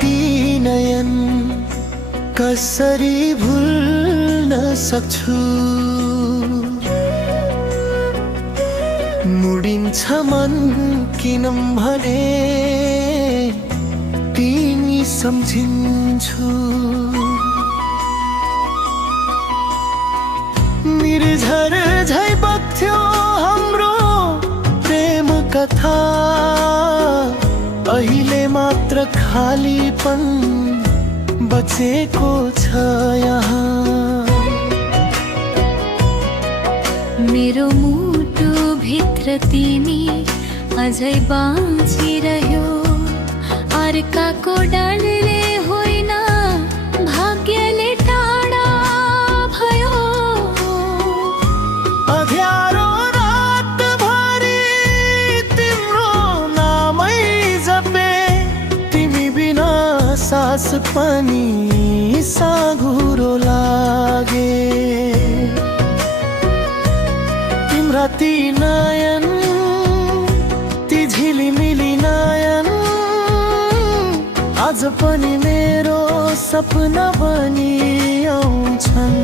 ती नयन कसरी भुल्न सक्छु। मुडिन्छ मन किनभने तिमी सम्झिन्छु। निर्झर झै बग्थ्यो हाम्रो प्रेम कथा, अहिले मात्र खालीपन बचेको छ यहाँ। मेरो मुटु भित्र तिमी अझै बाँचिरह्यो। अर्काको डरले होइन, भाग्यले टाढा भयो। अँध्यारो रातभरि तिम्रो नामै जपे, तिमी बिना सास पनि साँघुरो लागे। तिम्रा ती नयन, ती झिलिमिली नयन आज पनि मेरो सपना बनी आउँछन्।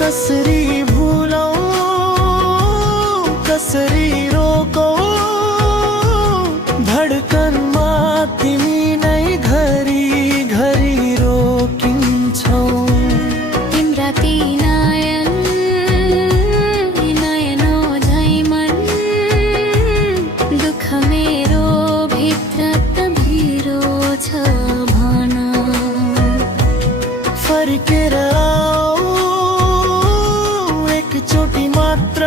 कसरी भुलौं, कसरी रोकौं, धडकनमा तिमी नै घरी घरी रोकिन्छौ। तिम्रा ती नयन, नयनो झै मन, दुःख मेरो भित्र त भिरो छ भन। फर्केर आऊ एकचोटि मात्र,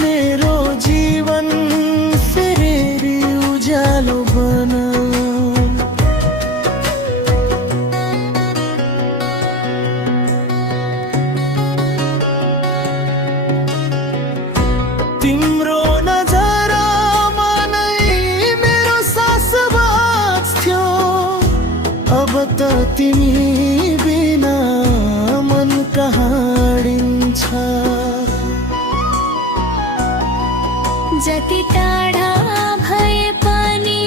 मेरो जीवन फेरि उज्यालो बन। तिम्रो नजरमा नै मेरो सास बाँच्थ्यो। अब त तिमी बिना मन कहाँडिन्छ। जति टाढा भए पनि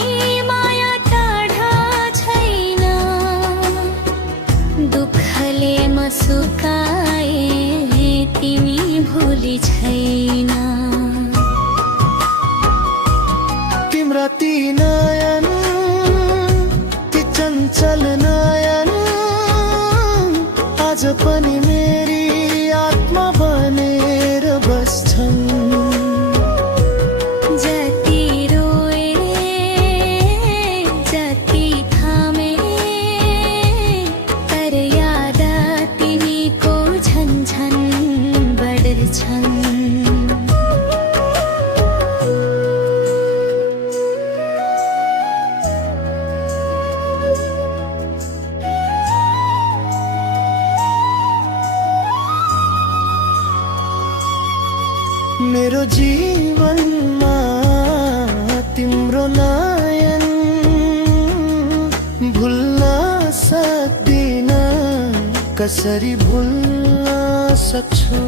माया टाढा छैन। दुःखले म सुकाए, तिमी भुली छैन। तिम्रा ती नयन, ती चञ्चल नयन आज पनि मेरी आत्मा बनेर बस्छन्। जति रोए, जति थामे, तर याद तिमीको झन्झन बढ्छन्। मेरो जीवनमा तिम्रो नयन भुल्न सक्दिन, कसरी भुल्न सक्छु।